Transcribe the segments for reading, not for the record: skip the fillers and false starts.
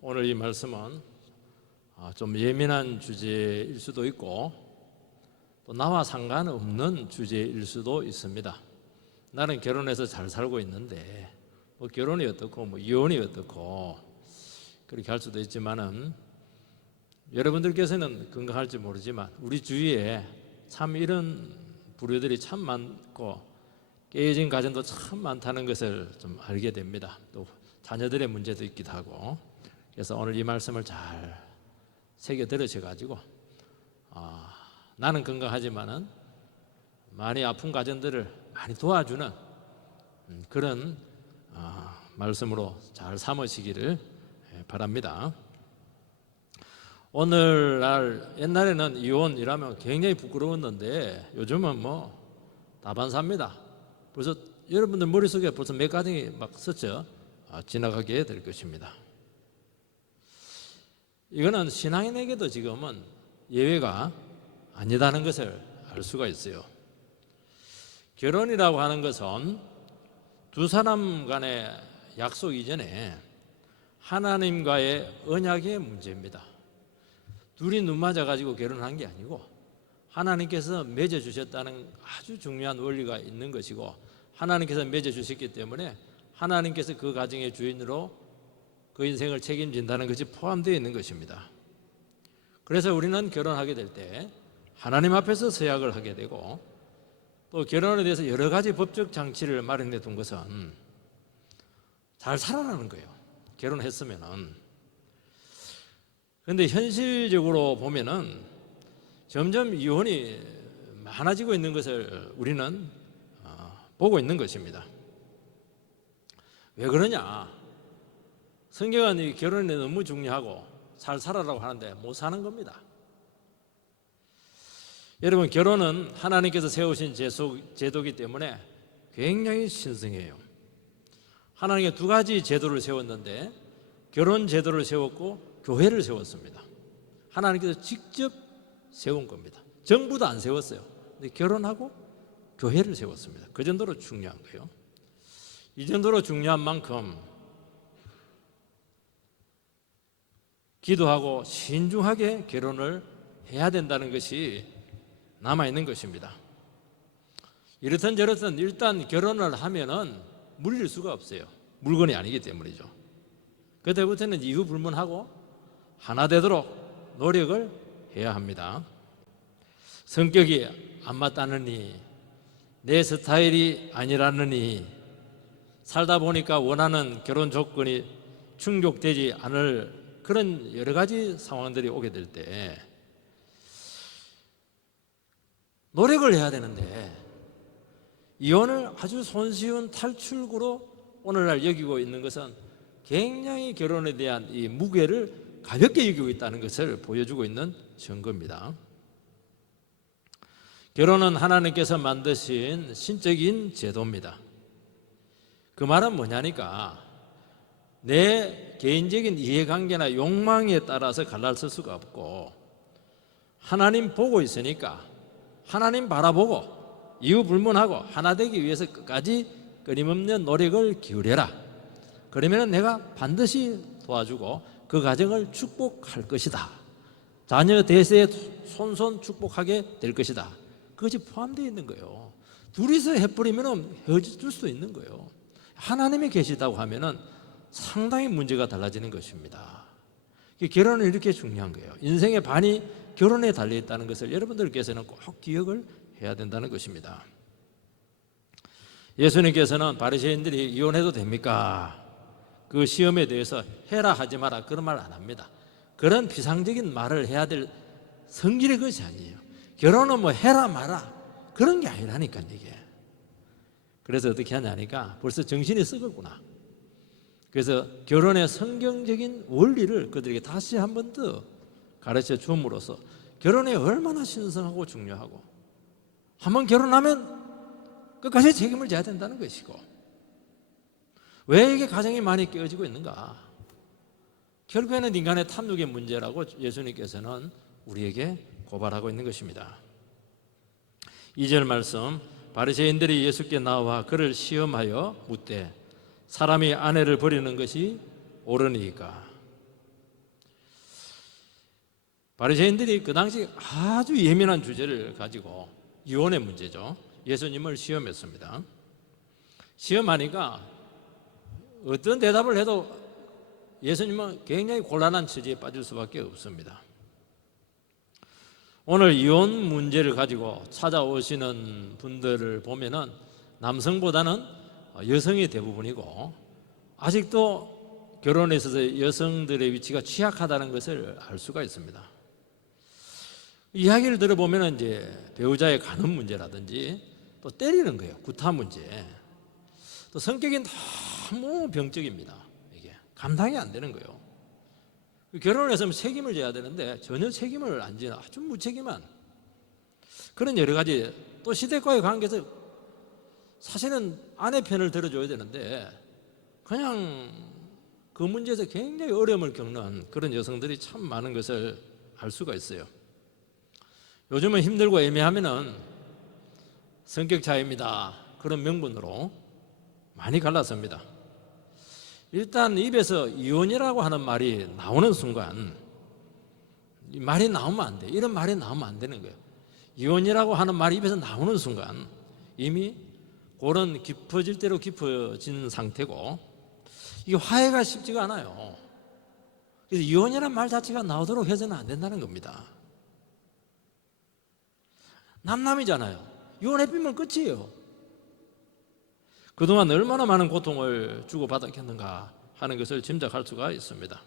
오늘 이 말씀은 좀 예민한 주제일 수도 있고 또 나와 상관없는 주제일 수도 있습니다. 나는 결혼해서 잘 살고 있는데 뭐 결혼이 어떻고 뭐 이혼이 어떻고 그렇게 할 수도 있지만은 여러분들께서는 건강할지 모르지만 우리 주위에 참 이런 부류들이 참 많고 깨어진 가정도 참 많다는 것을 좀 알게 됩니다. 또 자녀들의 문제도 있기도 하고. 그래서 오늘 이 말씀을 잘 새겨 들으셔가지고 나는 건강하지만은 많이 아픈 가정들을 많이 도와주는 그런 말씀으로 잘 삼으시기를 바랍니다. 오늘날 옛날에는 이혼이라면 굉장히 부끄러웠는데 요즘은 뭐 다반사입니다. 벌써 여러분들 머릿속에 벌써 몇 가정이 막 스쳐 지나가게 될 것입니다. 이거는 신앙인에게도 지금은 예외가 아니다는 것을 알 수가 있어요. 결혼이라고 하는 것은 두 사람 간의 약속 이전에 하나님과의 언약의 문제입니다. 둘이 눈 맞아가지고 결혼한 게 아니고 하나님께서 맺어주셨다는 아주 중요한 원리가 있는 것이고 하나님께서 맺어주셨기 때문에 하나님께서 그 가정의 주인으로 그 인생을 책임진다는 것이 포함되어 있는 것입니다. 그래서 우리는 결혼하게 될 때 하나님 앞에서 서약을 하게 되고 또 결혼에 대해서 여러 가지 법적 장치를 마련해 둔 것은 잘 살아나는 거예요. 결혼했으면은. 그런데 현실적으로 보면은 점점 이혼이 많아지고 있는 것을 우리는 보고 있는 것입니다. 왜 그러냐? 성경은 이 결혼이 너무 중요하고 잘 살아라고 하는데 못 사는 겁니다. 여러분, 결혼은 하나님께서 세우신 제도이기 때문에 굉장히 신성해요. 하나님께 두 가지 제도를 세웠는데 결혼 제도를 세웠고 교회를 세웠습니다. 하나님께서 직접 세운 겁니다. 정부도 안 세웠어요. 근데 결혼하고 교회를 세웠습니다. 그 정도로 중요한 거예요. 이 정도로 중요한 만큼 기도하고 신중하게 결혼을 해야 된다는 것이 남아있는 것입니다. 이렇든 저렇든 일단 결혼을 하면은 물릴 수가 없어요. 물건이 아니기 때문이죠. 그때부터는 이유 불문하고 하나 되도록 노력을 해야 합니다. 성격이 안 맞다느니 내 스타일이 아니라느니 살다 보니까 원하는 결혼 조건이 충족되지 않을 그런 여러 가지 상황들이 오게 될 때 노력을 해야 되는데 이혼을 아주 손쉬운 탈출구로 오늘날 여기고 있는 것은 굉장히 결혼에 대한 이 무게를 가볍게 여기고 있다는 것을 보여주고 있는 증거입니다. 결혼은 하나님께서 만드신 신적인 제도입니다. 그 말은 뭐냐니까 내 개인적인 이해관계나 욕망에 따라서 갈라설 수가 없고 하나님 보고 있으니까 하나님 바라보고 이유 불문하고 하나 되기 위해서 끝까지 끊임없는 노력을 기울여라. 그러면 내가 반드시 도와주고 그 가정을 축복할 것이다. 자녀 대세에 손손 축복하게 될 것이다. 그것이 포함되어 있는 거예요. 둘이서 해버리면 헤어질 수도 있는 거예요. 하나님이 계시다고 하면은 상당히 문제가 달라지는 것입니다. 결혼은 이렇게 중요한 거예요. 인생의 반이 결혼에 달려있다는 것을 여러분들께서는 꼭 기억을 해야 된다는 것입니다. 예수님께서는 바리새인들이 이혼해도 됩니까? 그 시험에 대해서 해라 하지 마라 그런 말 안 합니다. 그런 비상적인 말을 해야 될 성질의 것이 아니에요. 결혼은 뭐 해라 마라 그런 게 아니라니까 이게. 그래서 어떻게 하냐니까 벌써 정신이 썩었구나. 그래서 결혼의 성경적인 원리를 그들에게 다시 한 번 더 가르쳐 줌으로써 결혼이 얼마나 신성하고 중요하고 한번 결혼하면 끝까지 책임을 져야 된다는 것이고 왜 이게 가정이 많이 깨어지고 있는가? 결국에는 인간의 탐욕의 문제라고 예수님께서는 우리에게 고발하고 있는 것입니다. 2절 말씀 바리새인들이 예수께 나와 그를 시험하여 묻되 사람이 아내를 버리는 것이 옳으니까 바리새인들이 그 당시 아주 예민한 주제를 가지고 이혼의 문제죠. 예수님을 시험했습니다. 시험하니까 어떤 대답을 해도 예수님은 굉장히 곤란한 처지에 빠질 수밖에 없습니다. 오늘 이혼 문제를 가지고 찾아오시는 분들을 보면은 남성보다는 여성이 대부분이고 아직도 결혼에 있어서 여성들의 위치가 취약하다는 것을 알 수가 있습니다. 이야기를 들어보면 이제 배우자의 간음 문제라든지 또 때리는 거예요. 구타 문제. 또 성격이 너무 병적입니다. 이게 감당이 안 되는 거예요. 결혼을 했으면 책임을 져야 되는데 전혀 책임을 안 지는 아주 무책임한 그런 여러 가지, 또 시댁과의 관계에서 사실은 아내 편을 들어줘야 되는데 그냥 그 문제에서 굉장히 어려움을 겪는 그런 여성들이 참 많은 것을 알 수가 있어요. 요즘은 힘들고 애매하면은 성격 차이입니다, 그런 명분으로 많이 갈라섭니다. 일단 입에서 이혼이라고 하는 말이 나오는 순간 이 말이 나오면 안 돼. 이런 말이 나오면 안 되는 거예요. 이혼이라고 하는 말이 입에서 나오는 순간 이미 그런 깊어질 대로 깊어진 상태고 이게 화해가 쉽지가 않아요. 그래서 이혼이라는 말 자체가 나오도록 해서는 안 된다는 겁니다. 남남이잖아요. 이혼해피면 끝이에요. 그동안 얼마나 많은 고통을 주고받았겠는가 하는 것을 짐작할 수가 있습니다.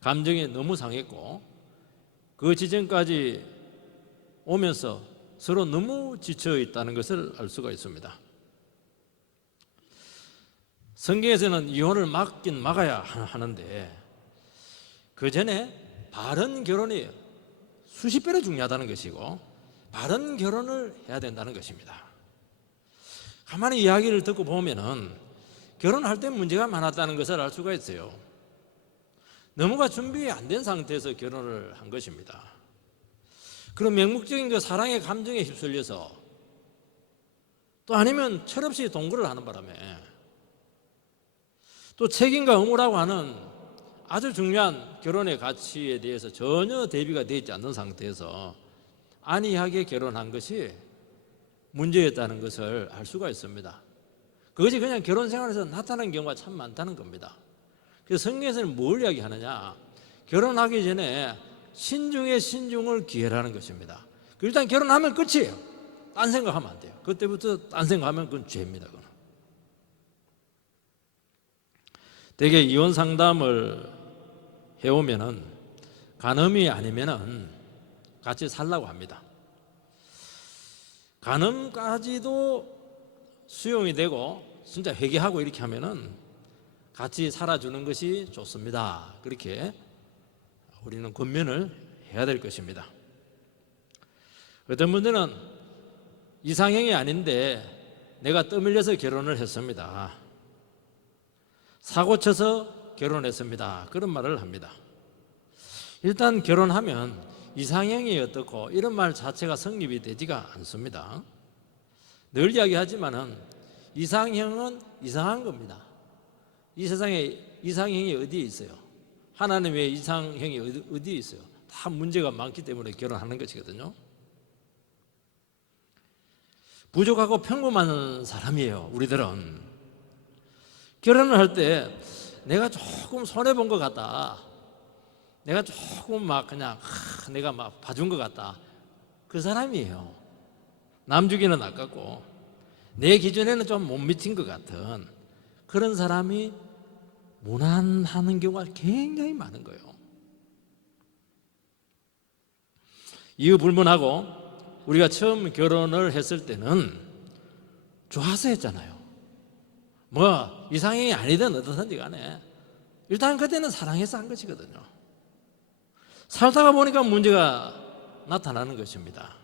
감정이 너무 상했고 그 지점까지 오면서 서로 너무 지쳐 있다는 것을 알 수가 있습니다. 성경에서는 이혼을 막긴 막아야 하는데 그 전에 바른 결혼이 수십 배로 중요하다는 것이고 바른 결혼을 해야 된다는 것입니다. 가만히 이야기를 듣고 보면은 결혼할 때 문제가 많았다는 것을 알 수가 있어요. 너무가 준비 안 된 상태에서 결혼을 한 것입니다. 그런 맹목적인 그 사랑의 감정에 휩쓸려서 또 아니면 철없이 동거를 하는 바람에 또 책임과 의무라고 하는 아주 중요한 결혼의 가치에 대해서 전혀 대비가 되어 있지 않는 상태에서 안이하게 결혼한 것이 문제였다는 것을 알 수가 있습니다. 그것이 그냥 결혼 생활에서 나타나는 경우가 참 많다는 겁니다. 그래서 성경에서는 뭘 이야기하느냐, 결혼하기 전에 신중에 신중을 기해라는 것입니다. 일단 결혼하면 끝이에요. 딴 생각하면 안 돼요. 그때부터 딴 생각하면 그건 죄입니다. 그건. 대개 이혼 상담을 해오면은 간음이 아니면은 같이 살라고 합니다. 간음까지도 수용이 되고 진짜 회개하고 이렇게 하면은 같이 살아주는 것이 좋습니다. 그렇게 우리는 권면을 해야 될 것입니다. 어떤 분들은 이상형이 아닌데 내가 떠밀려서 결혼을 했습니다. 사고쳐서 결혼했습니다. 그런 말을 합니다. 일단 결혼하면 이상형이 어떻고 이런 말 자체가 성립이 되지가 않습니다. 늘 이야기하지만은 이상형은 이상한 겁니다. 이 세상에 이상형이 어디에 있어요? 하나님의 이상형이 어디에 있어요? 다 문제가 많기 때문에 결혼하는 것이거든요. 부족하고 평범한 사람이에요. 우리들은 결혼을 할 때 내가 조금 손해본 것 같다, 내가 조금 막 그냥 내가 막 봐준 것 같다, 그 사람이에요. 남 주기는 아깝고 내 기준에는 좀 못 미친 것 같은 그런 사람이 무난하는 경우가 굉장히 많은 거예요. 이유 불문하고 우리가 처음 결혼을 했을 때는 좋아서 했잖아요. 뭐 이상형이 아니든 어떻든지 간에 일단 그때는 사랑해서 한 것이거든요. 살다가 보니까 문제가 나타나는 것입니다.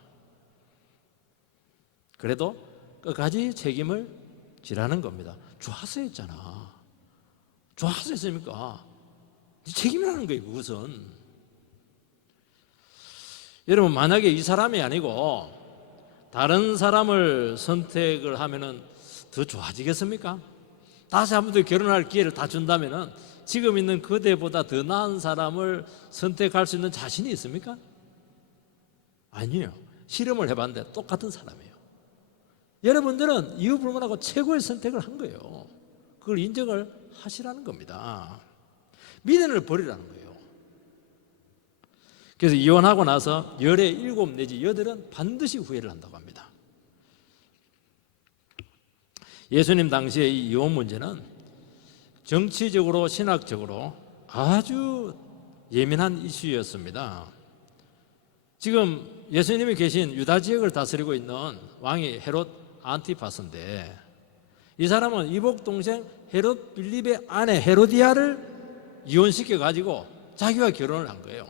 그래도 끝까지 책임을 지라는 겁니다. 좋아서 했잖아. 좋아서 했습니까? 책임이라는 거예요. 그것은. 여러분, 만약에 이 사람이 아니고 다른 사람을 선택을 하면은 더 좋아지겠습니까? 다시 한 번 더 결혼할 기회를 다 준다면은 지금 있는 그대보다 더 나은 사람을 선택할 수 있는 자신이 있습니까? 아니에요. 실험을 해봤는데 똑같은 사람이에요. 여러분들은 이유 불문하고 최고의 선택을 한 거예요. 그걸 인정을 하시라는 겁니다. 미련을 버리라는 거예요. 그래서 이혼하고 나서 열의 7 내지 8은 반드시 후회를 한다고 합니다. 예수님 당시의 이 이혼 문제는 정치적으로 신학적으로 아주 예민한 이슈였습니다. 지금 예수님이 계신 유다 지역을 다스리고 있는 왕이 헤롯 안티파스인데, 이 사람은 이복 동생 헤롯 빌립의 아내 헤로디아를 이혼시켜 가지고 자기와 결혼을 한 거예요.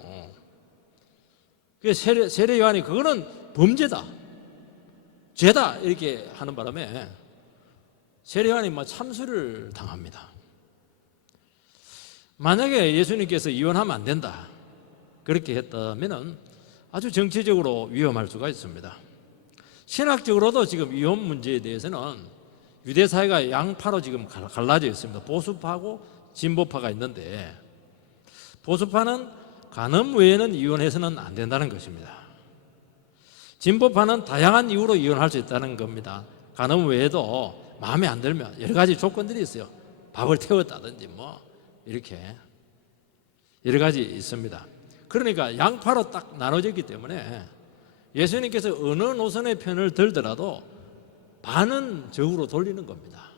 그래서 세례 요한이 그거는 범죄다, 죄다 이렇게 하는 바람에 세례 요한이 참수를 당합니다. 만약에 예수님께서 이혼하면 안 된다 그렇게 했다면 아주 정치적으로 위험할 수가 있습니다. 신학적으로도 지금 이혼 문제에 대해서는 유대 사회가 양파로 지금 갈라져 있습니다. 보수파하고 진보파가 있는데, 보수파는 간음 외에는 이혼해서는 안 된다는 것입니다. 진보파는 다양한 이유로 이혼할 수 있다는 겁니다. 간음 외에도 마음에 안 들면 여러 가지 조건들이 있어요. 밥을 태웠다든지 이렇게 여러 가지 있습니다. 그러니까 양파로 딱 나눠졌기 때문에 예수님께서 어느 노선의 편을 들더라도 반은 적으로 돌리는 겁니다.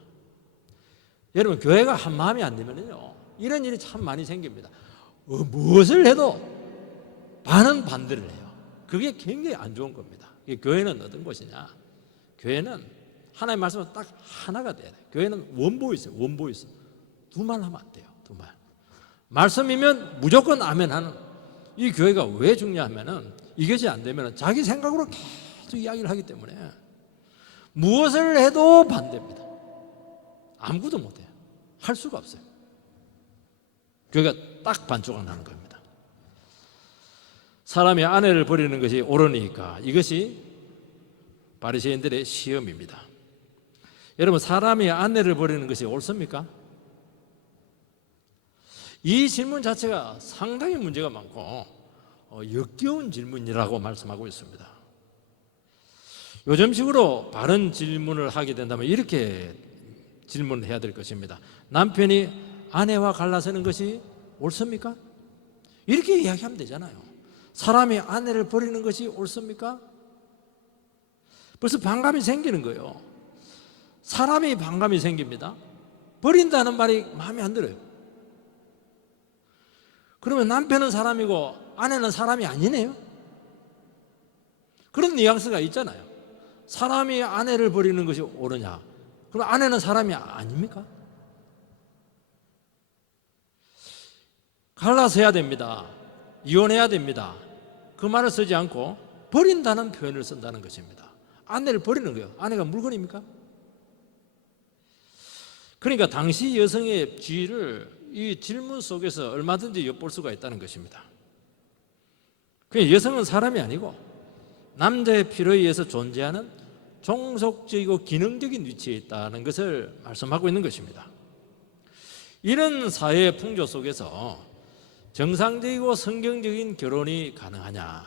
여러분, 교회가 한 마음이 안 되면요 이런 일이 참 많이 생깁니다. 무엇을 해도 반은 반대를 해요. 그게 굉장히 안 좋은 겁니다. 교회는 어떤 곳이냐? 교회는 하나님의 말씀은 딱 하나가 돼야 돼요. 교회는 원보이스, 원보이스. 두 말 하면 안 돼요. 두 말. 말씀이면 무조건 아멘 하는 이 교회가 왜 중요하면은 이것이 안 되면 자기 생각으로 계속 이야기를 하기 때문에 무엇을 해도 반대입니다. 아무것도 못해요. 할 수가 없어요. 교회가 딱 반쪽을 나는 겁니다. 사람이 아내를 버리는 것이 옳으니까 이것이 바리새인들의 시험입니다. 여러분, 사람이 아내를 버리는 것이 옳습니까? 이 질문 자체가 상당히 문제가 많고 역겨운 질문이라고 말씀하고 있습니다. 요즘식으로 바른 질문을 하게 된다면 이렇게 질문을 해야 될 것입니다. 남편이 아내와 갈라서는 것이 옳습니까? 이렇게 이야기하면 되잖아요. 사람이 아내를 버리는 것이 옳습니까? 벌써 반감이 생기는 거예요. 사람이 반감이 생깁니다. 버린다는 말이 마음에 안 들어요. 그러면 남편은 사람이고 아내는 사람이 아니네요. 그런 뉘앙스가 있잖아요. 사람이 아내를 버리는 것이 옳으냐? 그럼 아내는 사람이 아닙니까? 갈라서야 됩니다. 이혼해야 됩니다. 그 말을 쓰지 않고 버린다는 표현을 쓴다는 것입니다. 아내를 버리는 거예요. 아내가 물건입니까? 그러니까 당시 여성의 지위를 이 질문 속에서 얼마든지 엿볼 수가 있다는 것입니다. 그러니까 여성은 사람이 아니고 남자의 필요에 의해서 존재하는 종속적이고 기능적인 위치에 있다는 것을 말씀하고 있는 것입니다. 이런 사회의 풍조 속에서 정상적이고 성경적인 결혼이 가능하냐?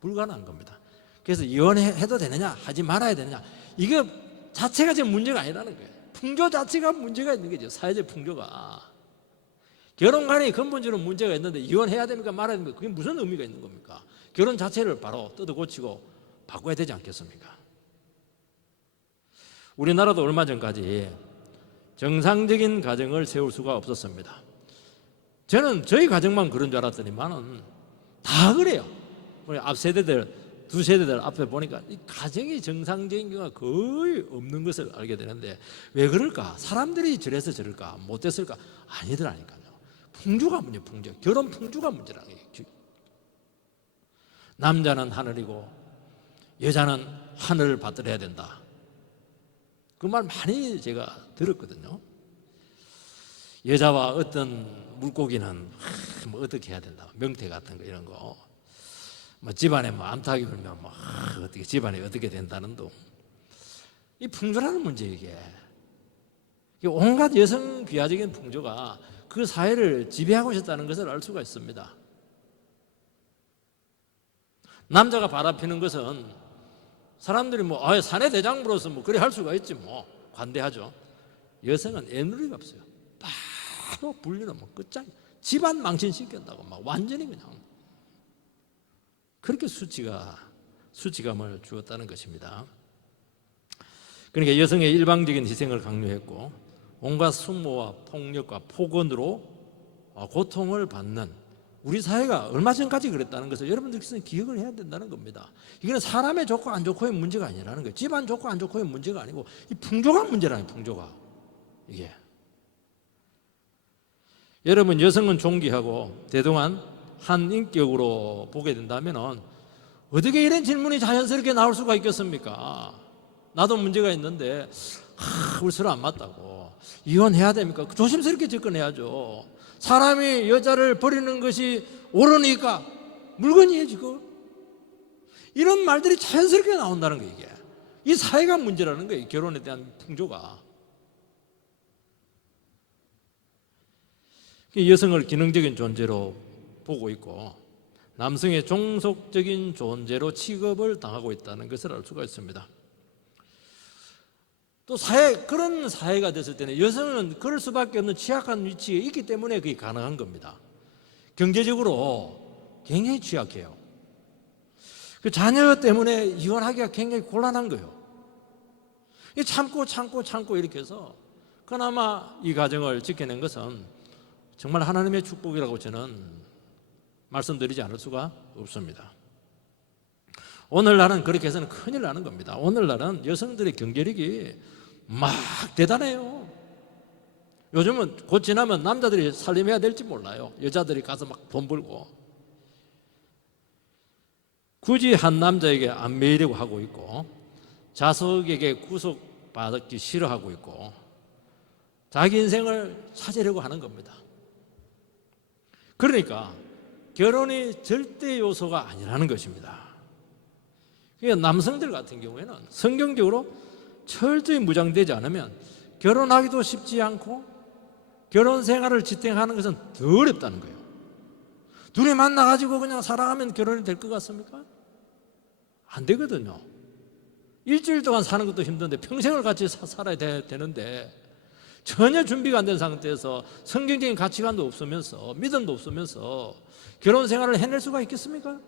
불가능한 겁니다. 그래서 이혼해도 되느냐? 하지 말아야 되느냐? 이거 자체가 지금 문제가 아니라는 거예요. 풍조 자체가 문제가 있는 거죠. 사회적 풍조가. 결혼관이 근본적으로 문제가 있는데 이혼해야 됩니까? 말아야 됩니까? 그게 무슨 의미가 있는 겁니까? 결혼 자체를 바로 뜯어고치고 바꿔야 되지 않겠습니까? 우리나라도 얼마 전까지 정상적인 가정을 세울 수가 없었습니다. 저는 저희 가정만 그런 줄 알았더니만은 다 그래요. 우리 앞 세대들, 두 세대들 앞에 보니까 이 가정이 정상적인 경우가 거의 없는 것을 알게 되는데 왜 그럴까? 사람들이 저래서 저럴까? 못됐을까? 아니더라니까요. 풍조가 문제, 풍조. 결혼 풍조가 문제라는 거예요. 남자는 하늘이고 여자는 하늘을 받들어야 된다. 그 말 많이 제가 들었거든요. 여자와 어떤 물고기는 어떻게 해야 된다. 명태 같은 거 이런 거. 집안에 암탉이 불면 어떻게 집안이 어떻게 된다는 둥. 이 풍조라는 문제 이게 온갖 여성 비하적인 풍조가 그 사회를 지배하고 있었다는 것을 알 수가 있습니다. 남자가 바라피는 것은 사람들이 사내 대장부로서 그래 할 수가 있지 관대하죠. 여성은 애누리가 없어요. 바로 불리는 끝장이야. 집안 망신시킨다고 완전히 그냥 그렇게 수치감을 주었다는 것입니다. 그러니까 여성의 일방적인 희생을 강요했고 온갖 수모와 폭력과 폭언으로 고통을 받는 우리 사회가 얼마 전까지 그랬다는 것을 여러분들께서는 기억을 해야 된다는 겁니다. 이거는 사람의 좋고 안 좋고의 문제가 아니라는 거예요. 집안 좋고 안 좋고의 문제가 아니고 이 풍조가 문제라는 풍조가 이게. 여러분 여성은 존귀하고 대동한 한 인격으로 보게 된다면 어떻게 이런 질문이 자연스럽게 나올 수가 있겠습니까? 나도 문제가 있는데 우리 서로 안 맞다고 이혼해야 됩니까? 조심스럽게 접근해야죠. 사람이 여자를 버리는 것이 옳으니까 물건이에요 지금. 이런 말들이 자연스럽게 나온다는 거예요. 이게 이 사회가 문제라는 거예요. 결혼에 대한 풍조가. 여성을 기능적인 존재로 보고 있고 남성의 종속적인 존재로 취급을 당하고 있다는 것을 알 수가 있습니다. 또 그런 사회가 됐을 때는 여성은 그럴 수밖에 없는 취약한 위치에 있기 때문에 그게 가능한 겁니다. 경제적으로 굉장히 취약해요. 그 자녀 때문에 이혼하기가 굉장히 곤란한 거예요. 참고 이렇게 해서 그나마 이 가정을 지켜낸 것은 정말 하나님의 축복이라고 저는 말씀드리지 않을 수가 없습니다. 오늘날은 그렇게 해서는 큰일 나는 겁니다. 오늘날은 여성들의 경제력이 막 대단해요. 요즘은 곧 지나면 남자들이 살림해야 될지 몰라요. 여자들이 가서 막 돈 벌고 굳이 한 남자에게 안 매이려고 하고 있고 자석에게 구속받기 싫어하고 있고 자기 인생을 찾으려고 하는 겁니다. 그러니까 결혼이 절대 요소가 아니라는 것입니다. 그러니까 남성들 같은 경우에는 성경적으로 철저히 무장되지 않으면 결혼하기도 쉽지 않고 결혼 생활을 지탱하는 것은 더 어렵다는 거예요. 둘이 만나가지고 그냥 살아가면 결혼이 될 것 같습니까? 안 되거든요. 일주일 동안 사는 것도 힘든데 평생을 같이 살아야 되는데 전혀 준비가 안 된 상태에서 성경적인 가치관도 없으면서 믿음도 없으면서 결혼 생활을 해낼 수가 있겠습니까?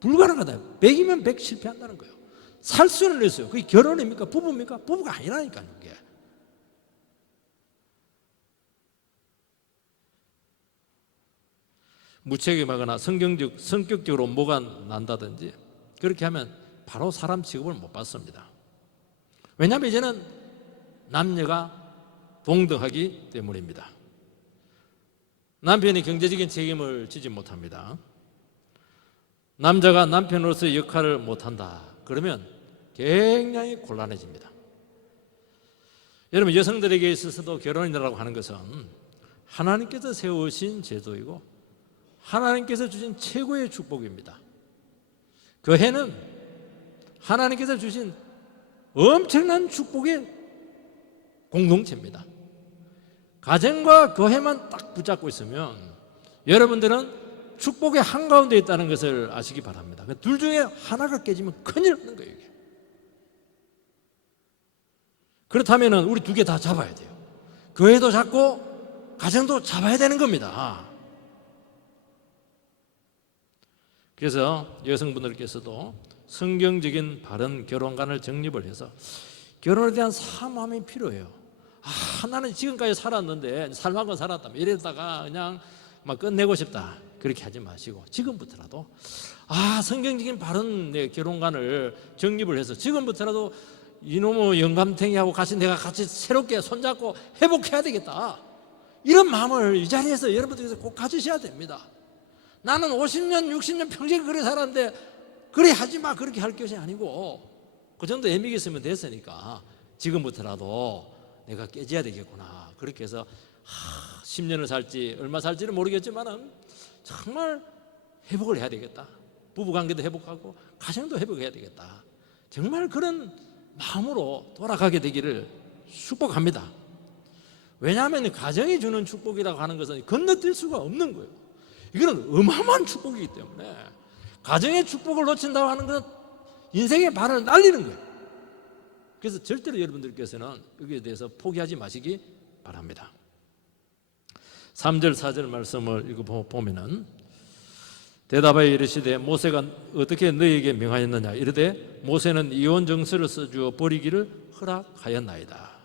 불가능하다. 100이면 100 실패한다는 거예요. 살 수는 있어요. 그게 결혼입니까? 부부입니까? 부부가 아니라니까요. 그게. 무책임하거나 성격적으로 뭐가 난다든지 그렇게 하면 바로 사람 취급을 못 받습니다. 왜냐하면 이제는 남녀가 동등하기 때문입니다. 남편이 경제적인 책임을 지지 못합니다. 남자가 남편으로서의 역할을 못한다. 그러면 굉장히 곤란해집니다. 여러분 여성들에게 있어서도 결혼이라고 하는 것은 하나님께서 세우신 제도이고 하나님께서 주신 최고의 축복입니다. 그 해는 하나님께서 주신 엄청난 축복의 공동체입니다. 가정과 그 해만 딱 붙잡고 있으면 여러분들은 축복의 한가운데 있다는 것을 아시기 바랍니다. 둘 중에 하나가 깨지면 큰일 나는 거예요. 이게. 그렇다면 우리 두 개 다 잡아야 돼요. 교회도 잡고 가정도 잡아야 되는 겁니다. 그래서 여성분들께서도 성경적인 바른 결혼관을 정립을 해서 결혼에 대한 사모함이 필요해요. 나는 지금까지 살았는데 살만큼 살았다 이러다가 그냥 막 끝내고 싶다 그렇게 하지 마시고 지금부터라도 성경적인 바른 결혼관을 정립을 해서 지금부터라도 이놈의 영감탱이하고 내가 같이 새롭게 손잡고 회복해야 되겠다 이런 마음을 이 자리에서 여러분들께서 꼭 가지셔야 됩니다. 나는 50년 60년 평생 그래 살았는데 그래 하지마 그렇게 할 것이 아니고 그 정도 애미가 있으면 됐으니까 지금부터라도 내가 깨져야 되겠구나 그렇게 해서 10년을 살지 얼마 살지는 모르겠지만 정말 회복을 해야 되겠다. 부부관계도 회복하고 가정도 회복해야 되겠다. 정말 그런 마음으로 돌아가게 되기를 축복합니다. 왜냐하면 가정이 주는 축복이라고 하는 것은 건너뛸 수가 없는 거예요. 이거는 어마어마한 축복이기 때문에 가정의 축복을 놓친다고 하는 것은 인생의 발을 날리는 거예요. 그래서 절대로 여러분들께서는 여기에 대해서 포기하지 마시기 바랍니다. 3절 4절 말씀을 읽어보면은 대답하여 이르시되 모세가 어떻게 너희에게 명하였느냐 이르되 모세는 이혼 정서를 써주어 버리기를 허락하였나이다.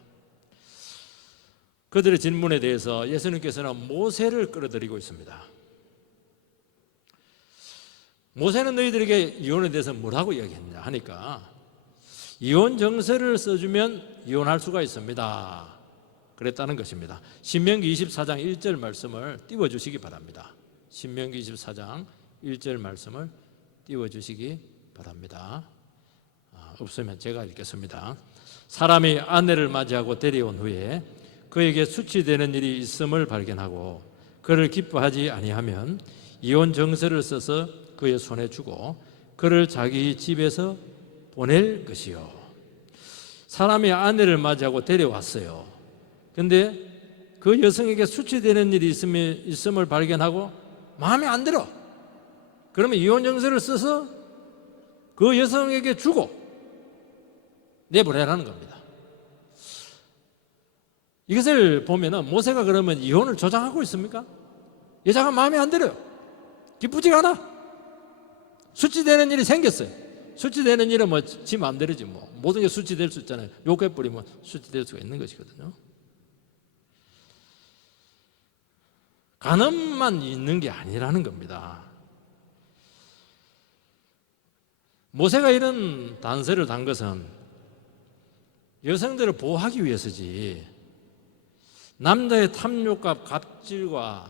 그들의 질문에 대해서 예수님께서는 모세를 끌어들이고 있습니다. 모세는 너희들에게 이혼에 대해서 뭐라고 이야기했냐 하니까 이혼 정서를 써주면 이혼할 수가 있습니다. 그랬다는 것입니다. 신명기 24장 1절 말씀을 띄워주시기 바랍니다. 신명기 24장 1절 말씀을 띄워주시기 바랍니다. 없으면 제가 읽겠습니다. 사람이 아내를 맞이하고 데려온 후에 그에게 수치되는 일이 있음을 발견하고 그를 기뻐하지 아니하면 이혼 정서를 써서 그의 손에 주고 그를 자기 집에서 보낼 것이요. 사람이 아내를 맞이하고 데려왔어요. 근데 그 여성에게 수치되는 일이 있음을 발견하고 마음에 안 들어. 그러면 이혼 정서를 써서 그 여성에게 주고 내보내라는 겁니다. 이것을 보면은 모세가 그러면 이혼을 조장하고 있습니까? 여자가 마음에 안 들어요. 기쁘지가 않아. 수치되는 일이 생겼어요. 수치되는 일은 뭐 지 마음대로지 뭐. 모든 게 수치될 수 있잖아요. 욕해버리면 수치될 수가 있는 것이거든요. 간음만 있는 게 아니라는 겁니다. 모세가 이런 단서를 단 것은 여성들을 보호하기 위해서지 남자의 탐욕과 갑질과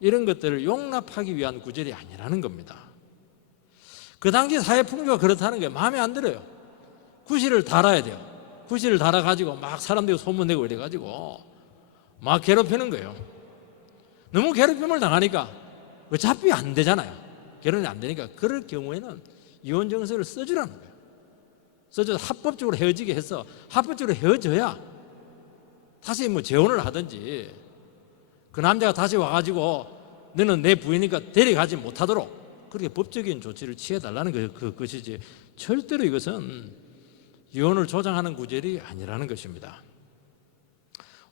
이런 것들을 용납하기 위한 구절이 아니라는 겁니다. 그 당시 사회 풍조가 그렇다는 게 마음에 안 들어요. 구실을 달아야 돼요. 구실을 달아가지고 막 사람들이 소문내고 이래가지고 막 괴롭히는 거예요. 너무 괴롭힘을 당하니까 어차피 안 되잖아요. 결혼이 안 되니까 그럴 경우에는 이혼 정서를 써주라는 거예요. 써줘서 합법적으로 헤어지게 해서 합법적으로 헤어져야 다시 뭐 재혼을 하든지 그 남자가 다시 와가지고 너는 내 부인이니까 데려가지 못하도록 그렇게 법적인 조치를 취해달라는 것이지 절대로 이것은 이혼을 조장하는 구절이 아니라는 것입니다.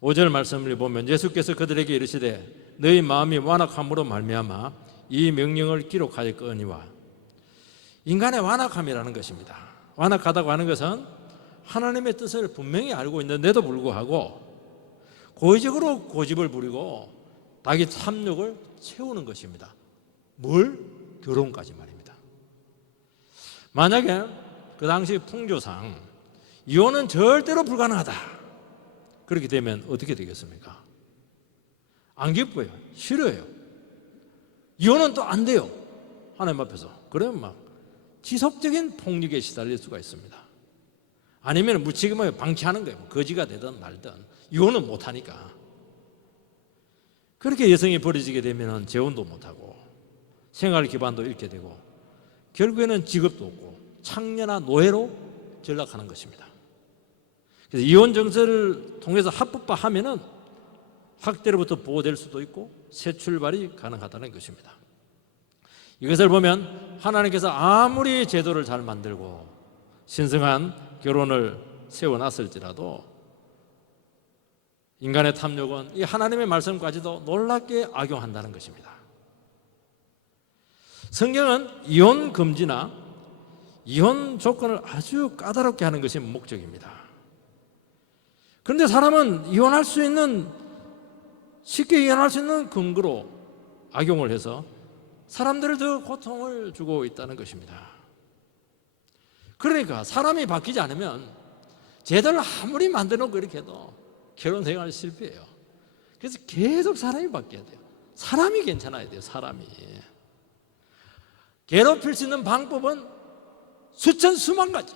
5절 말씀을 보면 예수께서 그들에게 이르시되 너희 마음이 완악함으로 말미암아 이 명령을 기록하였거니와 인간의 완악함이라는 것입니다. 완악하다고 하는 것은 하나님의 뜻을 분명히 알고 있는데도 불구하고 고의적으로 고집을 부리고 자기 탐욕을 채우는 것입니다. 뭘? 결혼까지 말입니다. 만약에 그 당시 풍조상 이혼은 절대로 불가능하다. 그렇게 되면 어떻게 되겠습니까? 안 기뻐요. 싫어요. 이혼은 또 안 돼요. 하나님 앞에서. 그러면 막 지속적인 폭력에 시달릴 수가 있습니다. 아니면 무책임하게 방치하는 거예요. 거지가 되든 말든 이혼은 못하니까. 그렇게 여성이 버려지게 되면 재혼도 못하고 생활 기반도 잃게 되고 결국에는 직업도 없고 창녀나 노예로 전락하는 것입니다. 그래서 이혼 정서를 통해서 합법화하면은 학대로부터 보호될 수도 있고 새 출발이 가능하다는 것입니다. 이것을 보면 하나님께서 아무리 제도를 잘 만들고 신성한 결혼을 세워놨을지라도 인간의 탐욕은 이 하나님의 말씀까지도 놀랍게 악용한다는 것입니다. 성경은 이혼 금지나 이혼 조건을 아주 까다롭게 하는 것이 목적입니다. 그런데 사람은 쉽게 이혼할 수 있는 근거로 악용을 해서 사람들을 더 고통을 주고 있다는 것입니다. 그러니까 사람이 바뀌지 않으면 제도를 아무리 만들어 놓고 이렇게 해도 결혼 생활 실패해요. 그래서 계속 사람이 바뀌어야 돼요. 사람이 괜찮아야 돼요. 사람이. 괴롭힐 수 있는 방법은 수천 수만 가지.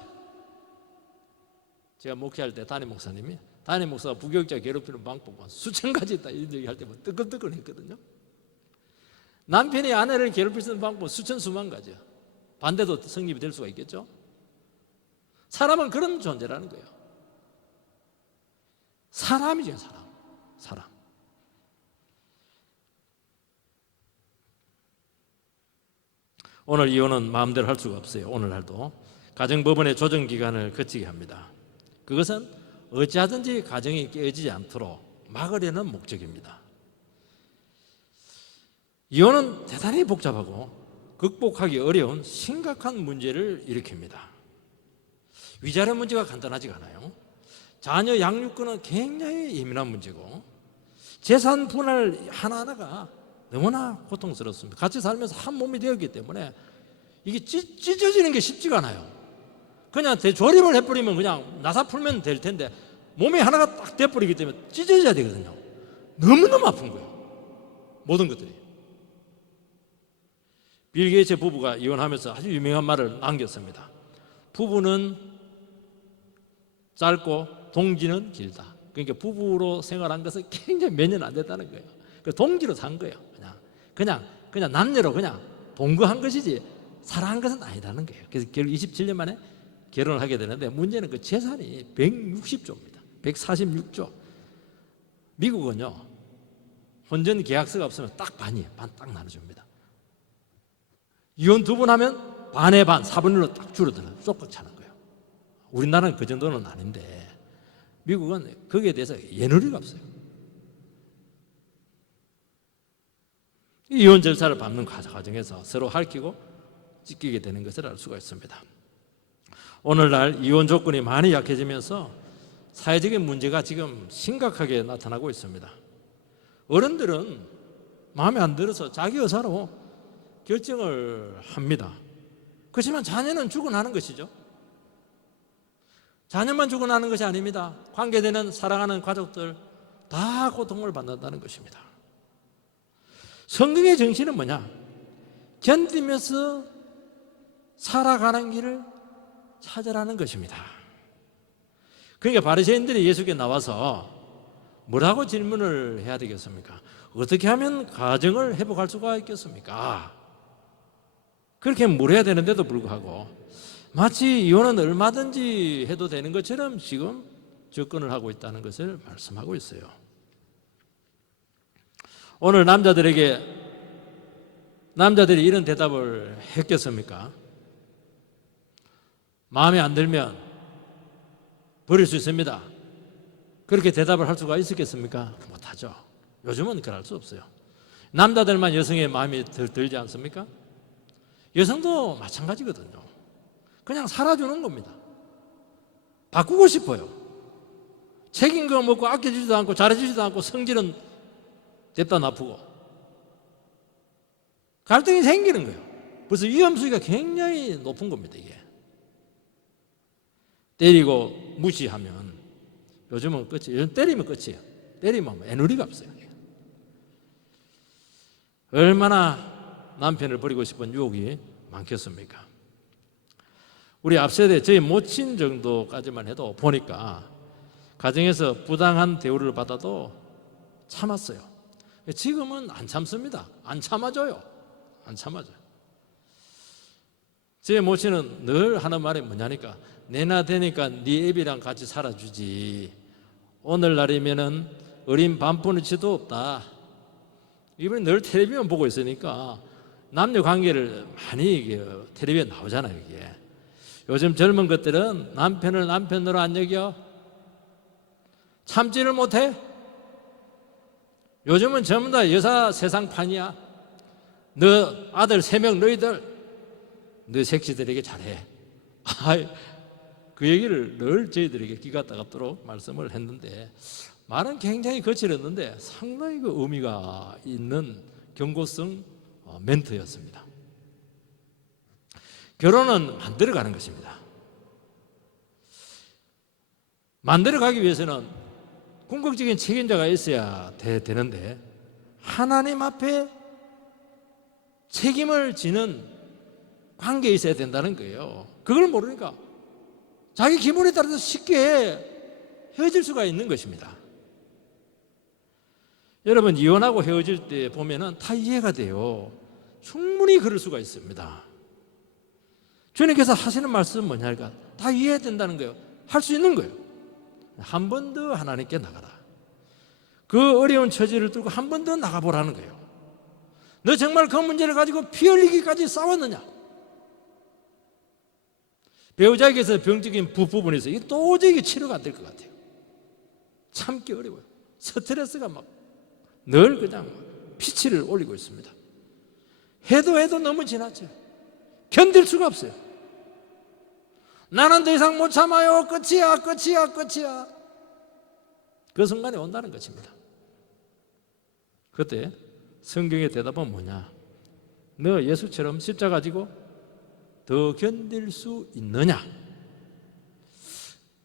제가 목회할 때 담임 목사가 부교육자 괴롭히는 방법은 수천 가지 있다 이런 얘기할 때 뜨끈뜨끈 했거든요. 남편이 아내를 괴롭힐 수 있는 방법은 수천 수만 가지요. 반대도 성립이 될 수가 있겠죠. 사람은 그런 존재라는 거예요. 사람이죠. 사랑. 오늘 이혼은 마음대로 할 수가 없어요. 오늘날도 가정법원의 조정기간을 거치게 합니다. 그것은 어찌하든지 가정이 깨어지지 않도록 막으려는 목적입니다. 이혼은 대단히 복잡하고 극복하기 어려운 심각한 문제를 일으킵니다. 위자료 문제가 간단하지가 않아요. 자녀 양육권은 굉장히 예민한 문제고 재산 분할 하나하나가 너무나 고통스럽습니다. 같이 살면서 한 몸이 되었기 때문에 이게 찢어지는 게 쉽지가 않아요. 그냥 대조립을 해버리면 그냥 나사 풀면 될 텐데 몸이 하나가 딱 돼버리기 때문에 찢어져야 되거든요. 너무너무 아픈 거예요. 모든 것들이. 빌 게이츠 부부가 이혼하면서 아주 유명한 말을 남겼습니다. 부부는 짧고 동지는 길다. 그러니까 부부로 생활한 것은 굉장히 몇 년 안 됐다는 거예요. 그 동지로 산 거예요. 그냥 남녀로 그냥 동거한 것이지 사랑한 것은 아니라는 거예요. 그래서 결국 27년 만에 결혼을 하게 되는데 문제는 그 재산이 160조입니다. 146조. 미국은요 혼전 계약서가 없으면 딱 반이에요. 반 딱 나눠줍니다. 이혼 2번 하면 반에 반 4분의 1로 딱 줄어들어요. 쏙 차는 거예요. 우리나라는 그 정도는 아닌데 미국은 거기에 대해서 예누리가 없어요. 이혼 절차를 밟는 과정에서 서로 핥히고 찢기게 되는 것을 알 수가 있습니다. 오늘날 이혼 조건이 많이 약해지면서 사회적인 문제가 지금 심각하게 나타나고 있습니다. 어른들은 마음에 안 들어서 자기 의사로 결정을 합니다. 그렇지만 자녀는 죽어나는 것이죠. 자녀만 죽어나는 것이 아닙니다. 관계되는 사랑하는 가족들 다 고통을 받는다는 것입니다. 성경의 정신은 뭐냐? 견디면서 살아가는 길을 찾으라는 것입니다. 그러니까 바리새인들이 예수께 나와서 뭐라고 질문을 해야 되겠습니까? 어떻게 하면 가정을 회복할 수가 있겠습니까? 그렇게 물어야 되는데도 불구하고 마치 이혼은 얼마든지 해도 되는 것처럼 지금 접근을 하고 있다는 것을 말씀하고 있어요. 오늘 남자들이 이런 대답을 했겠습니까? 마음에 안 들면 버릴 수 있습니다. 그렇게 대답을 할 수가 있었겠습니까? 못하죠. 요즘은 그럴 수 없어요. 남자들만 여성의 마음이 들지 않습니까? 여성도 마찬가지거든요. 그냥 살아주는 겁니다. 바꾸고 싶어요. 책임감 없고 아껴주지도 않고 잘해주지도 않고 성질은 냅다 놔두고 갈등이 생기는 거예요. 그래서 위험수위가 굉장히 높은 겁니다. 이게 때리고 무시하면 요즘은 끝이에요. 요즘 때리면 끝이에요. 때리면 애누리가 없어요. 얼마나 남편을 버리고 싶은 유혹이 많겠습니까? 우리 앞세대 저희 모친 정도까지만 해도 보니까 가정에서 부당한 대우를 받아도 참았어요. 지금은 안 참습니다. 안 참아줘요. 안 참아줘요. 제 모친은 늘 하는 말이 뭐냐니까 내나 되니까 네 애비랑 같이 살아주지. 오늘날이면은 어린 반푼어치도 없다. 이번에 늘 텔레비전 보고 있으니까 남녀 관계를 많이 텔레비전 나오잖아요. 이게 요즘 젊은 것들은 남편을 남편으로 안 여겨 참지를 못해. 요즘은 전부 다 여사 세상판이야. 너 아들 3명 너희들 너 색시들에게 잘해. 그 얘기를 늘 저희들에게 귀가 따갑도록 말씀을 했는데 말은 굉장히 거칠었는데 상당히 그 의미가 있는 경고성 멘트였습니다. 결혼은 만들어가는 것입니다. 만들어가기 위해서는 궁극적인 책임자가 있어야 되는데 하나님 앞에 책임을 지는 관계에 있어야 된다는 거예요. 그걸 모르니까 자기 기분에 따라서 쉽게 헤어질 수가 있는 것입니다. 여러분 이혼하고 헤어질 때 보면은 다 이해가 돼요. 충분히 그럴 수가 있습니다. 주님께서 하시는 말씀은 뭐냐니까 다 이해해야 된다는 거예요. 할 수 있는 거예요. 한 번 더 하나님께 나가라. 그 어려운 처지를 뚫고 한 번 더 나가보라는 거예요. 너 정말 그 문제를 가지고 피 흘리기까지 싸웠느냐? 배우자에게서 병적인 부분에서 이 도저히 치료가 안 될 것 같아요. 참기 어려워요. 스트레스가 막 늘 그냥 피치를 올리고 있습니다. 해도 너무 지나쳐. 견딜 수가 없어요. 나는 더 이상 못 참아요. 끝이야. 그 순간에 온다는 것입니다. 그때 성경의 대답은 뭐냐? 너 예수처럼 십자가 지고 더 견딜 수 있느냐?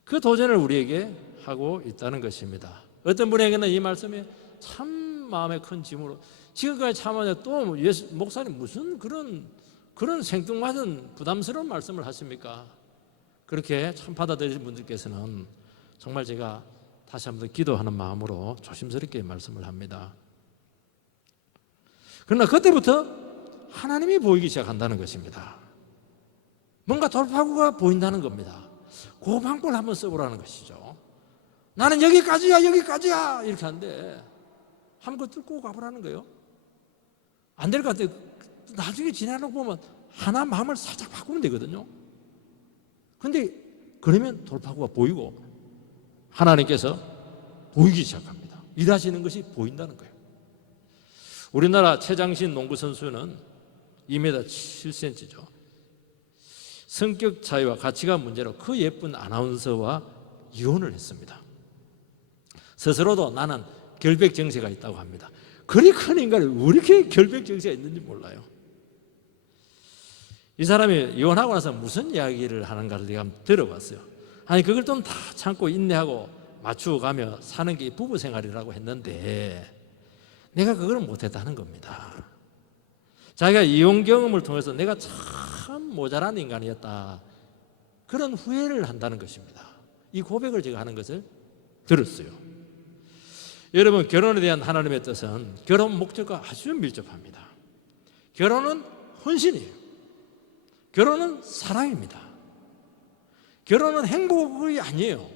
그 도전을 우리에게 하고 있다는 것입니다. 어떤 분에게는 이 말씀이 참 마음에 큰 짐으로, 지금까지 참았는데 또 예수 목사님 무슨 그런 생뚱맞은 부담스러운 말씀을 하십니까? 그렇게 참 받아들이신 분들께서는 정말 제가 다시 한번 기도하는 마음으로 조심스럽게 말씀을 합니다. 그러나 그때부터 하나님이 보이기 시작한다는 것입니다. 뭔가 돌파구가 보인다는 겁니다. 그 방법을 한번 써보라는 것이죠. 나는 여기까지야 이렇게 하는데 한번 뚫고 가보라는 거예요. 안 될 것 같아요. 나중에 지나고 보면 하나 마음을 살짝 바꾸면 되거든요. 근데 그러면 돌파구가 보이고 하나님께서 보이기 시작합니다. 일하시는 것이 보인다는 거예요. 우리나라 최장신 농구 선수는 2m 7cm죠. 성격 차이와 가치관 문제로 그 예쁜 아나운서와 이혼을 했습니다. 스스로도 나는 결백 정세가 있다고 합니다. 그리 큰 인간이 왜 이렇게 결백 정세가 있는지 몰라요. 이 사람이 이혼하고 나서 무슨 이야기를 하는가를 내가 한번 들어봤어요. 아니 그걸 좀 다 참고 인내하고 맞추어 가며 사는 게 부부 생활이라고 했는데 내가 그걸 못했다는 겁니다. 자기가 이혼 경험을 통해서 내가 참 모자란 인간이었다, 그런 후회를 한다는 것입니다. 이 고백을 제가 하는 것을 들었어요. 여러분, 결혼에 대한 하나님의 뜻은 결혼 목적과 아주 밀접합니다. 결혼은 헌신이에요. 결혼은 사랑입니다. 결혼은 행복이 아니에요.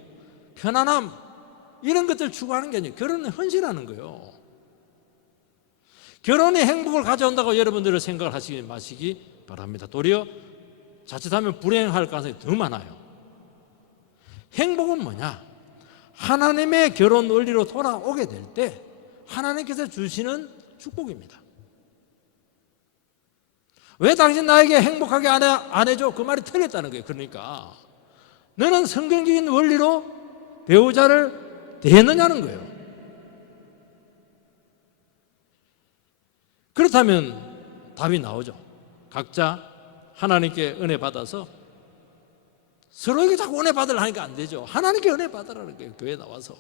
편안함 이런 것들 추구하는 게 아니에요. 결혼은 헌신하는 거예요. 결혼이 행복을 가져온다고 여러분들을 생각을 하시지 마시기 바랍니다. 도리어 자칫하면 불행할 가능성이 더 많아요. 행복은 뭐냐? 하나님의 결혼 원리로 돌아오게 될 때 하나님께서 주시는 축복입니다. 왜 당신 나에게 행복하게 안 해줘? 그 말이 틀렸다는 거예요. 그러니까 너는 성경적인 원리로 배우자를 대했느냐는 거예요. 그렇다면 답이 나오죠. 각자 하나님께 은혜 받아서 서로에게 자꾸 은혜 받으려 하니까 안 되죠. 하나님께 은혜 받으라는 거예요. 교회에 나와서.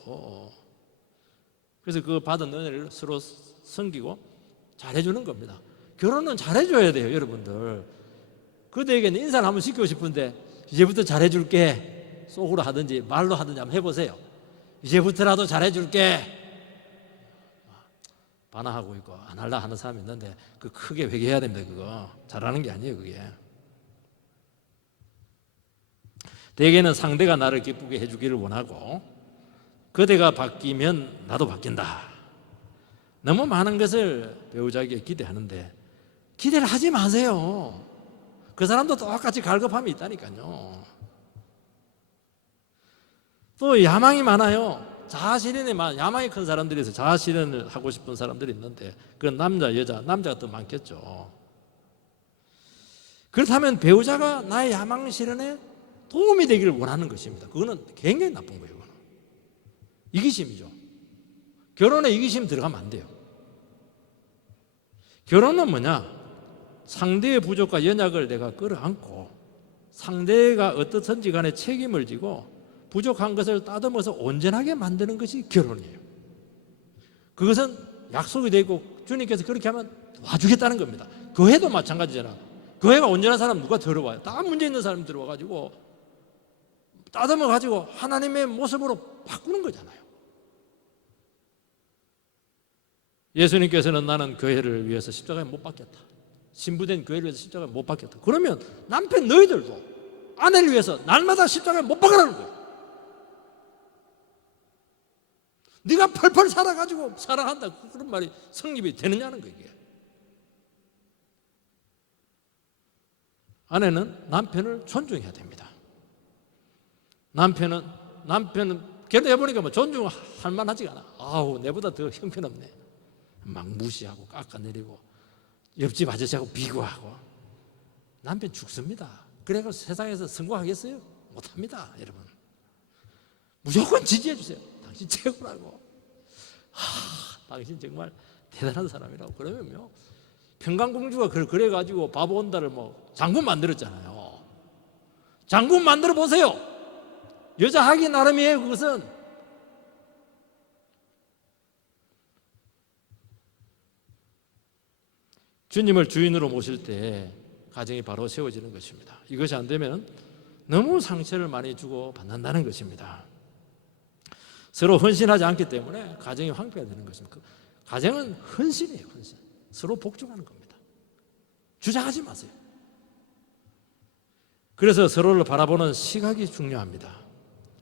그래서 그 받은 은혜를 서로 섬기고 잘해주는 겁니다. 결혼은 잘해줘야 돼요, 여러분들. 그대에게는 인사를 한번 시키고 싶은데 이제부터 잘해줄게, 속으로 하든지 말로 하든지 한번 해보세요. 이제부터라도 잘해줄게. 반항하고 있고 안 할라 하는 사람이 있는데 그 크게 회개해야 됩니다. 그거 잘하는 게 아니에요. 그게 대개는 상대가 나를 기쁘게 해주기를 원하고 그대가 바뀌면 나도 바뀐다. 너무 많은 것을 배우자에게 기대하는데 기대를 하지 마세요. 그 사람도 똑같이 갈급함이 있다니까요. 또 야망이 많아요. 자아실현에 야망이 큰 사람들이 있어요. 자아실현을 하고 싶은 사람들이 있는데 그건 남자, 여자, 남자가 더 많겠죠. 그렇다면 배우자가 나의 야망 실현에 도움이 되기를 원하는 것입니다. 그거는 굉장히 나쁜 거예요. 그거는. 이기심이죠. 결혼에 이기심 들어가면 안 돼요. 결혼은 뭐냐? 상대의 부족과 연약을 내가 끌어안고 상대가 어떻든지 간에 책임을 지고 부족한 것을 따듬어서 온전하게 만드는 것이 결혼이에요. 그것은 약속이 되고 주님께서 그렇게 하면 와주겠다는 겁니다. 교회도 마찬가지잖아. 교회가 온전한 사람 누가 들어와요? 다 문제 있는 사람이 들어와가지고 따듬어가지고 하나님의 모습으로 바꾸는 거잖아요. 예수님께서는 나는 교회를 위해서 십자가에 못 박혔다, 신부된 교회를 위해서 십자가에 못 박혔다. 그러면 남편 너희들도 아내를 위해서 날마다 십자가에 못 박으라는 거예요. 네가 펄펄 살아가지고 사랑한다, 그런 말이 성립이 되느냐는 거예요. 아내는 남편을 존중해야 됩니다. 남편은 결혼해보니까 뭐 존중할 만하지가 않아. 아우, 내보다 더 형편없네. 막 무시하고 깎아내리고 옆집 아저씨하고 비교하고. 남편 죽습니다. 그래서 세상에서 성공하겠어요? 못합니다, 여러분. 무조건 지지해 주세요. 당신 최고라고. 당신 정말 대단한 사람이라고. 그러면요, 평강공주가 그래가지고 바보온다를 장군 만들었잖아요. 장군 만들어 보세요. 여자 하기 나름이에요, 그것은. 주님을 주인으로 모실 때 가정이 바로 세워지는 것입니다. 이것이 안 되면 너무 상처를 많이 주고 받는다는 것입니다. 서로 헌신하지 않기 때문에 가정이 황폐화되는 것입니다. 가정은 헌신이에요, 헌신. 서로 복종하는 겁니다. 주장하지 마세요. 그래서 서로를 바라보는 시각이 중요합니다.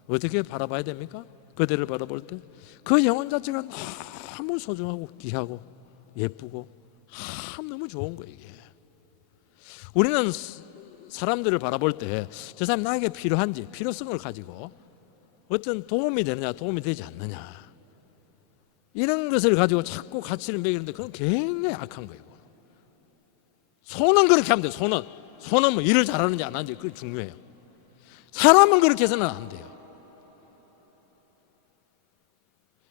어떻게 바라봐야 됩니까? 그대를 바라볼 때 그 영혼 자체가 너무 소중하고 귀하고 예쁘고 너무 좋은 거예요, 이게. 우리는 사람들을 바라볼 때 저 사람이 나에게 필요한지, 필요성을 가지고 어떤 도움이 되느냐, 도움이 되지 않느냐, 이런 것을 가지고 자꾸 가치를 매기는데 그건 굉장히 악한 거예요. 손은 그렇게 하면 돼요. 손은 뭐 일을 잘하는지 안 하는지 그게 중요해요. 사람은 그렇게 해서는 안 돼요.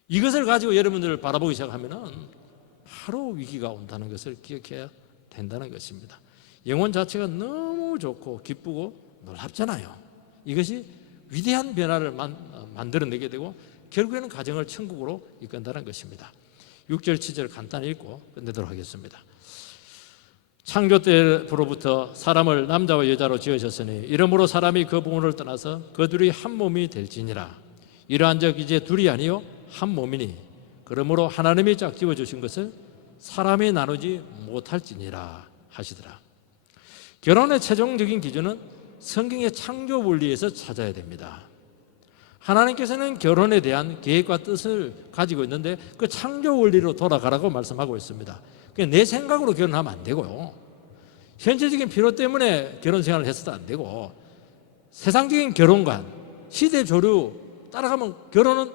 이것을 가지고 여러분들을 바라보기 시작하면은 바로 위기가 온다는 것을 기억해야 된다는 것입니다. 영혼 자체가 너무 좋고 기쁘고 놀랍잖아요. 이것이 위대한 변화를 만들어내게 되고 결국에는 가정을 천국으로 이끈다는 것입니다. 6절 7절 간단히 읽고 끝내도록 하겠습니다. 창조 때로부터 사람을 남자와 여자로 지으셨으니 이러므로 사람이 그 부모를 떠나서 그 둘이 한 몸이 될지니라. 이러한 적 이제 둘이 아니요 한 몸이니 그러므로 하나님이 짝지어 주신 것을 사람이 나누지 못할지니라 하시더라. 결혼의 최종적인 기준은 성경의 창조 원리에서 찾아야 됩니다. 하나님께서는 결혼에 대한 계획과 뜻을 가지고 있는데 그 창조 원리로 돌아가라고 말씀하고 있습니다. 내 생각으로 결혼하면 안 되고요, 현실적인 필요 때문에 결혼 생활을 해서도 안 되고, 세상적인 결혼관, 시대 조류 따라가면 결혼은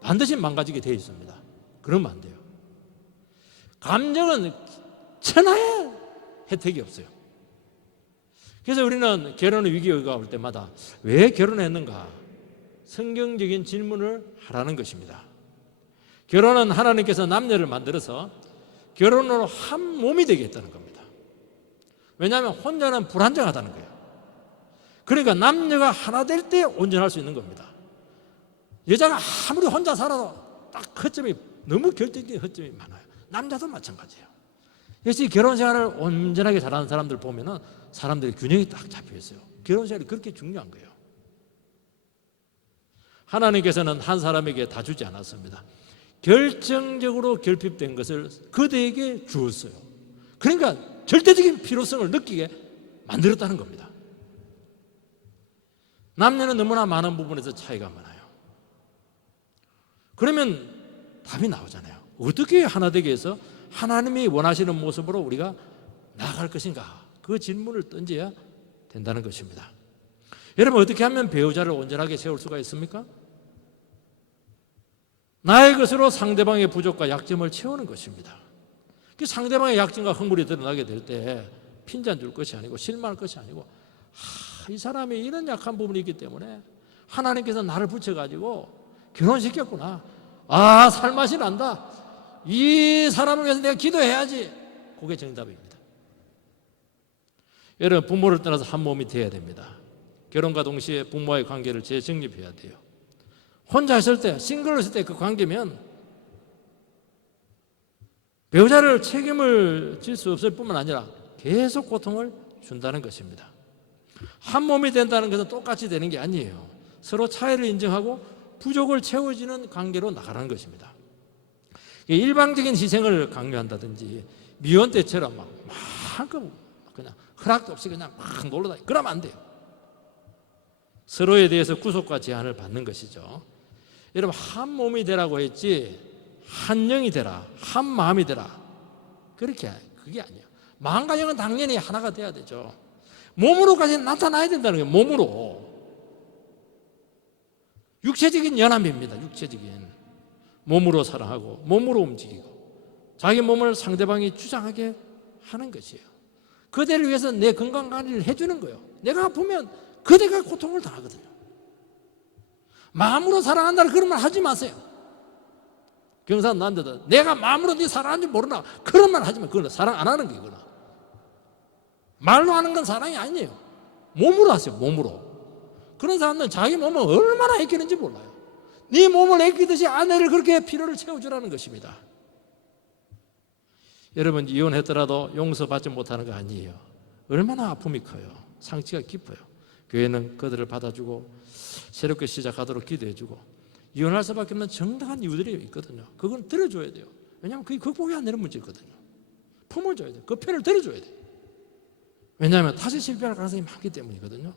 반드시 망가지게 되어 있습니다. 그러면 안 돼요. 감정은 천하의 혜택이 없어요. 그래서 우리는 결혼의 위기가 올 때마다 왜 결혼했는가? 성경적인 질문을 하라는 것입니다. 결혼은 하나님께서 남녀를 만들어서 결혼으로 한 몸이 되게 했다는 겁니다. 왜냐하면 혼자는 불안정하다는 거예요. 그러니까 남녀가 하나 될 때 온전할 수 있는 겁니다. 여자가 아무리 혼자 살아도 딱 허점이, 너무 결정적인 허점이 많아요. 남자도 마찬가지예요. 그래서 결혼 생활을 온전하게 잘하는 사람들 보면은 사람들의 균형이 딱 잡혀 있어요. 결혼 생활이 그렇게 중요한 거예요. 하나님께서는 한 사람에게 다 주지 않았습니다. 결정적으로 결핍된 것을 그대에게 주었어요. 그러니까 절대적인 필요성을 느끼게 만들었다는 겁니다. 남녀는 너무나 많은 부분에서 차이가 많아요. 그러면 답이 나오잖아요. 어떻게 하나 되게 해서 하나님이 원하시는 모습으로 우리가 나아갈 것인가? 그 질문을 던져야 된다는 것입니다. 여러분, 어떻게 하면 배우자를 온전하게 세울 수가 있습니까? 나의 것으로 상대방의 부족과 약점을 채우는 것입니다. 상대방의 약점과 허물이 드러나게 될 때 핀잔 줄 것이 아니고 실망할 것이 아니고, 이 사람이 이런 약한 부분이 있기 때문에 하나님께서 나를 붙여가지고 결혼시켰구나. 살맛이 난다. 이 사람을 위해서 내가 기도해야지. 그게 정답입니다. 여러분, 부모를 떠나서 한 몸이 되어야 됩니다. 결혼과 동시에 부모와의 관계를 재정립해야 돼요. 혼자 있을 때, 싱글로 있을 때 그 관계면 배우자를 책임을 질 수 없을 뿐만 아니라 계속 고통을 준다는 것입니다. 한 몸이 된다는 것은 똑같이 되는 게 아니에요. 서로 차이를 인정하고 부족을 채워지는 관계로 나가는 것입니다. 일방적인 희생을 강요한다든지 미혼 때처럼 막 그냥 허락도 없이 그냥 막 놀러다니고 그러면 안 돼요. 서로에 대해서 구속과 제한을 받는 것이죠. 여러분, 한 몸이 되라고 했지 한 영이 되라, 한 마음이 되라, 그렇게 그게 아니에요. 마음과 영은 당연히 하나가 돼야 되죠. 몸으로까지 나타나야 된다는 거예요. 몸으로. 육체적인 연합입니다. 육체적인. 몸으로 사랑하고 몸으로 움직이고 자기 몸을 상대방이 주장하게 하는 것이에요. 그대를 위해서 내 건강관리를 해주는 거예요. 내가 아프면 그대가 고통을 당하거든요. 마음으로 사랑한다는 그런 말 하지 마세요. 경산 남자들, 내가 마음으로 네 사랑하는지 모르나, 그런 말 하지 마. 그건 사랑 안 하는 거예요. 말로 하는 건 사랑이 아니에요. 몸으로 하세요. 몸으로. 그런 사람들은 자기 몸을 얼마나 아끼는지 몰라요. 네 몸을 아끼듯이 아내를 그렇게 필요를 채워주라는 것입니다. 여러분, 이혼했더라도 용서받지 못하는 거 아니에요. 얼마나 아픔이 커요. 상처가 깊어요. 교회는 그들을 받아주고 새롭게 시작하도록 기도해주고, 이혼할 수밖에 없는 정당한 이유들이 있거든요. 그건 들어줘야 돼요. 왜냐하면 그게 극복이 안 되는 문제거든요. 품어줘야 돼요. 그 편을 들어줘야 돼요. 왜냐하면 다시 실패할 가능성이 많기 때문이거든요.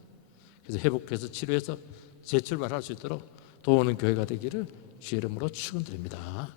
그래서 회복해서 치료해서 재출발할 수 있도록 도우는 교회가 되기를 주의 이름으로 축원드립니다.